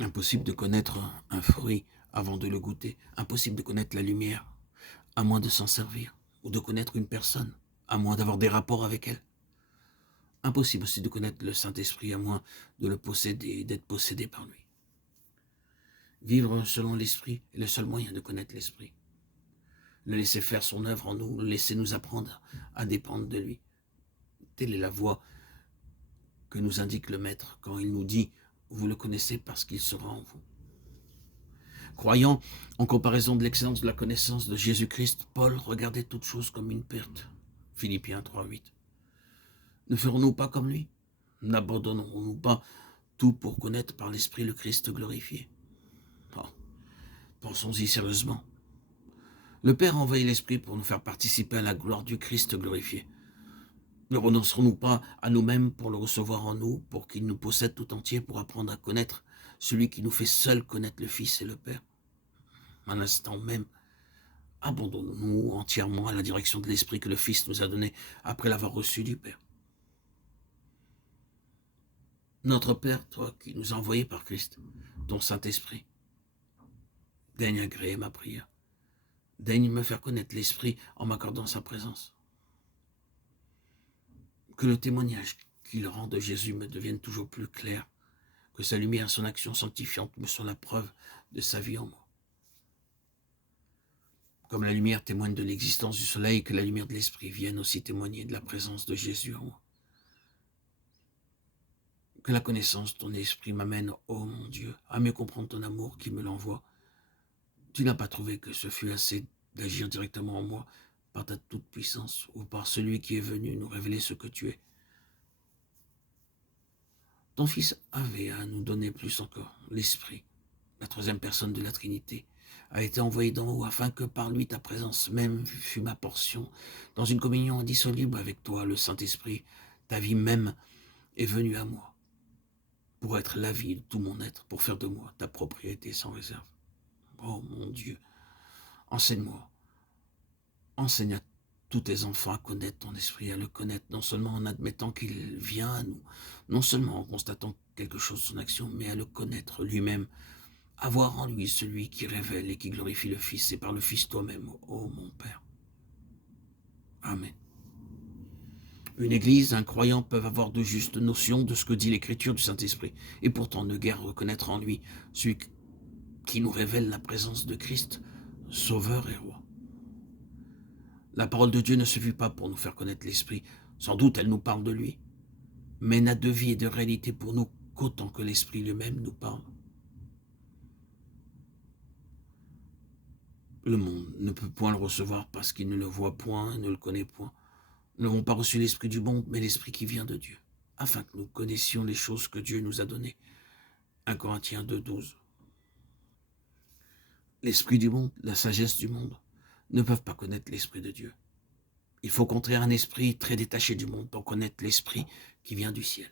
Impossible de connaître un fruit avant de le goûter. Impossible de connaître la lumière, à moins de s'en servir. Ou de connaître une personne, à moins d'avoir des rapports avec elle. Impossible aussi de connaître le Saint-Esprit, à moins de le posséder, d'être possédé par lui. Vivre selon l'Esprit est le seul moyen de connaître l'Esprit. Le laisser faire son œuvre en nous, le laisser nous apprendre à dépendre de lui. Telle est la voie que nous indique le Maître quand il nous dit « Vous le connaissez parce qu'il sera en vous ». Croyant en comparaison de l'excellence de la connaissance de Jésus-Christ, Paul regardait toute chose comme une perte. Philippiens 3:8. Ne ferons-nous pas comme lui? N'abandonnerons-nous pas tout pour connaître par l'Esprit le Christ glorifié? Oh, pensons-y sérieusement. Le Père a envoyé l'Esprit pour nous faire participer à la gloire du Christ glorifié. Ne renoncerons-nous pas à nous-mêmes pour le recevoir en nous, pour qu'il nous possède tout entier, pour apprendre à connaître celui qui nous fait seul connaître le Fils et le Père? À l'instant même, abandonnons-nous entièrement à la direction de l'Esprit que le Fils nous a donné après l'avoir reçu du Père. Notre Père, toi qui nous as envoyés par Christ, ton Saint-Esprit, daigne agréer ma prière. Daigne me faire connaître l'Esprit en m'accordant sa présence. Que le témoignage qu'il rend de Jésus me devienne toujours plus clair, que sa lumière, son action sanctifiante me soit la preuve de sa vie en moi. Comme la lumière témoigne de l'existence du soleil, que la lumière de l'Esprit vienne aussi témoigner de la présence de Jésus en moi. Que la connaissance de ton esprit m'amène, ô mon Dieu, à mieux comprendre ton amour qui me l'envoie. Tu n'as pas trouvé que ce fut assez d'agir directement en moi par ta toute-puissance ou par celui qui est venu nous révéler ce que tu es. Ton Fils avait à nous donner plus encore. L'Esprit, la troisième personne de la Trinité, a été envoyé d'en haut afin que par lui ta présence même fût ma portion. Dans une communion indissoluble avec toi, le Saint-Esprit, ta vie même est venue à moi pour être la vie de tout mon être, pour faire de moi ta propriété sans réserve. Oh mon Dieu, enseigne-moi, enseigne à tous tes enfants à connaître ton esprit, à le connaître, non seulement en admettant qu'il vient à nous, non seulement en constatant quelque chose de son action, mais à le connaître lui-même, avoir en lui celui qui révèle et qui glorifie le Fils, et par le Fils toi-même, ô mon Père. Amen. Une église, un croyant peuvent avoir de justes notions de ce que dit l'écriture du Saint-Esprit, et pourtant ne guère reconnaître en lui celui qui nous révèle la présence de Christ, Sauveur et Roi. La parole de Dieu ne suffit pas pour nous faire connaître l'Esprit. Sans doute, elle nous parle de lui, mais n'a de vie et de réalité pour nous qu'autant que l'Esprit lui-même nous parle. Le monde ne peut point le recevoir parce qu'il ne le voit point et ne le connaît point. Nous n'avons pas reçu l'Esprit du monde, mais l'Esprit qui vient de Dieu, afin que nous connaissions les choses que Dieu nous a données. 1 Corinthiens 2:12. L'Esprit du monde, la sagesse du monde, ne peuvent pas connaître l'Esprit de Dieu. Il faut au contraire un esprit très détaché du monde pour connaître l'Esprit qui vient du ciel.